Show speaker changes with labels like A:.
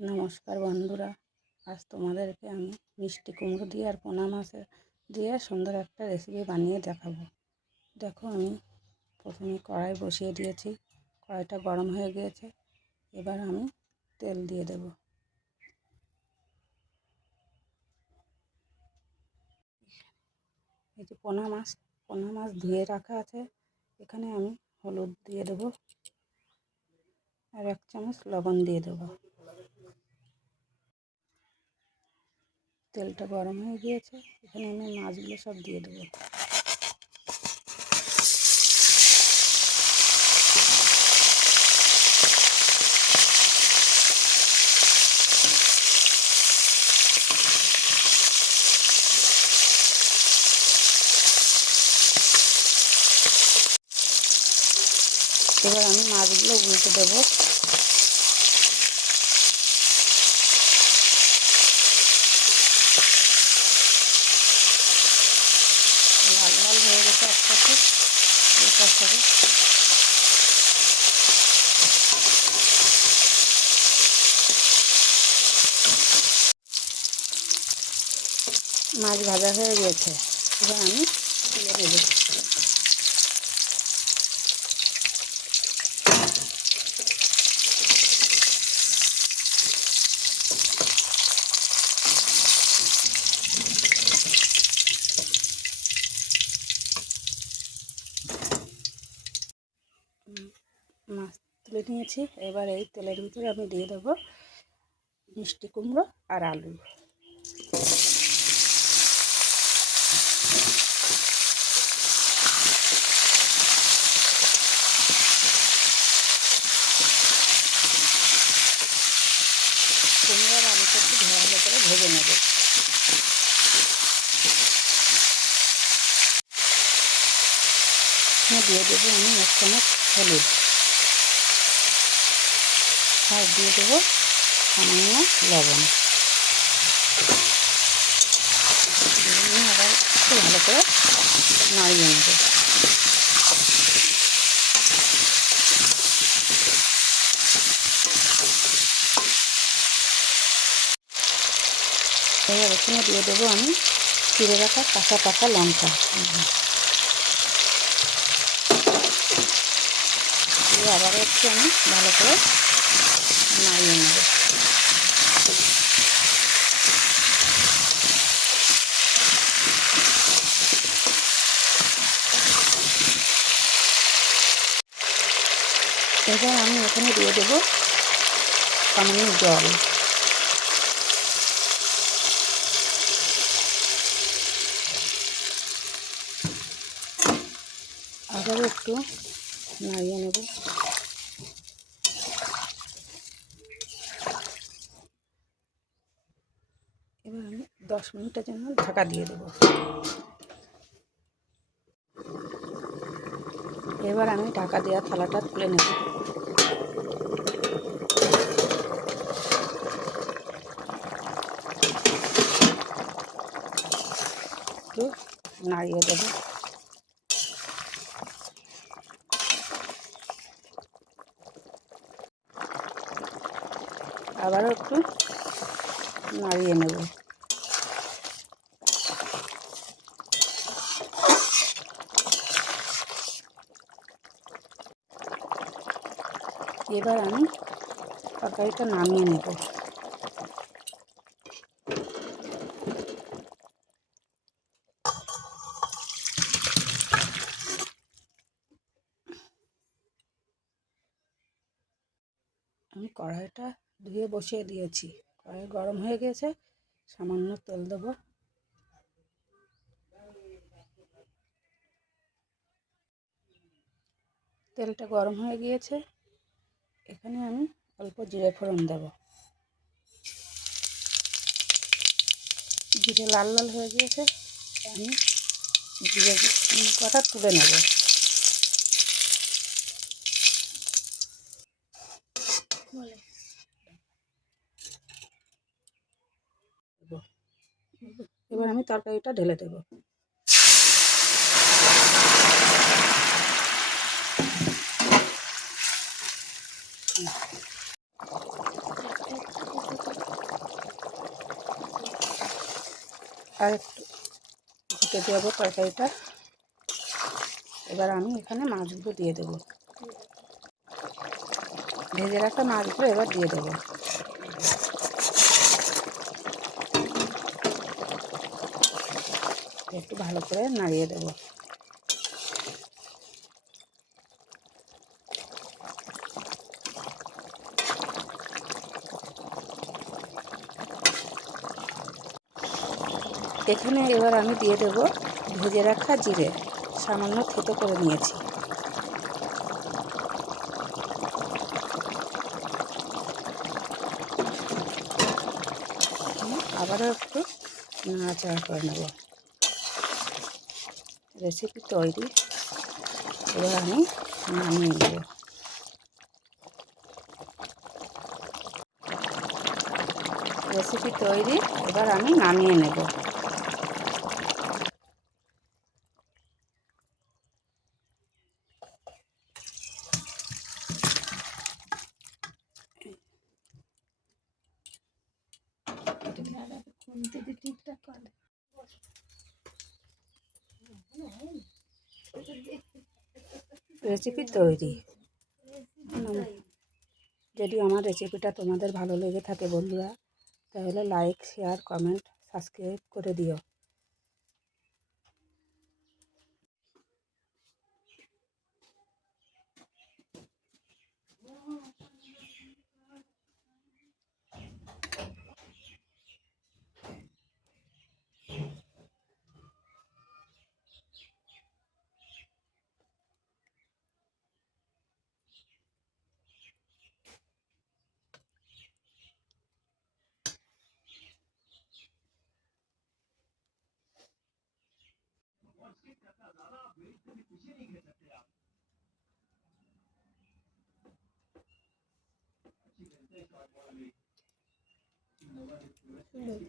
A: নমস্কার বন্ধুরা, আজ তোমাদেরকে আমি মিষ্টি কুমড়ো দিয়ে আর পোনা মাছের দিয়ে সুন্দর একটা রেসিপি বানিয়ে দেখাবো। দেখো আমি প্রথমে কড়াই বসিয়ে দিয়েছি, কড়াইটা গরম হয়ে গিয়েছে, এবার আমি তেল দিয়ে দেব। এই যে পোনা মাছ পোনা মাছ ধুয়ে রাখা আছে, এখানে আমি হলুদ দিয়ে দেবো আর এক চামচ লবণ দিয়ে দেবো। তেলটা গরম হয়ে গিয়েছে, এখানে আমি মাছগুলো সব দিয়ে দেবো। এবার আমি মাছগুলো উল্টে দেবো লাল লাল মাছ ভাজা হয়ে গেছে। এবার আমি তুলে নেব মাছ তুলে নিয়েছি। এবার এই তেলের ভিতরে আমি দিয়ে দেবো মিষ্টি কুমড়ো আর আলু। কুমড়ো আর আলুটা একটু ভালো করে ভেজে নেবে। দিয়ে দেবো আমি এক চামচ হলুদ। আর দিয়ে দেবো সামান্য লবণ। আবার একটু ভালো করে নাড়িয়ে নেব। এবার এখানে দিয়ে দেবো আমি চিড়ে রাখা কাঁচা পাকা লঙ্কা। আবার একটু আমি ভালো করে নাড়িয়ে নেব। এবার আমি এখানে দিয়ে দেবো সামান্য জল। আবারও একটু নাড়িয়ে নেব এবার আমি দশ মিনিটের জন্য ঢাকা দিয়ে দেব। এবার আমি ঢাকা দেওয়া থালাটা তুলে নেব। একটু নাড়িয়ে দেবো। আবারও একটু নাড়িয়ে নেব। এবার আমি তরকারিটা নামিয়ে নেব। আমি কড়াইটা ধুয়ে বসিয়ে দিয়েছি। কড়াই গরম হয়ে গেছে, সামান্য তেল দেব। তেলটা গরম হয়ে গিয়েছে। এখানে আমি অল্প জিরে ফোড়ন দেব। জিরে লাল লাল হয়ে গিয়েছে আমি জিরে কটা তুলে নেব। এবার আমি তরকারিটা ঢেলে দেব। আর একটু ঘুটে দেবো তরকারিটা। এবার আমি এখানে মাছগুলো দিয়ে দেবো। ভেজে রাখা মাছগুলো এবার দিয়ে দেবো। একটু ভালো করে নাড়িয়ে দেবো। এখানে এবার আমি দিয়ে দেব ভেজে রাখা জিরে। সামান্য থেতো করে নিয়েছি। আবারও একটু নাড়াচাড়া করে নেব। রেসিপি তৈরি। এবার আমি নামিয়ে নেব। রেসিপি তৈরি, এবার আমি নামিয়ে নেব। রেসিপি তৈরি। যদি আমার রেসিপিটা তোমাদের ভালো লেগে থাকে বন্ধুরা, তাহলে লাইক শেয়ার কমেন্ট সাবস্ক্রাইব করে দিও। 嗯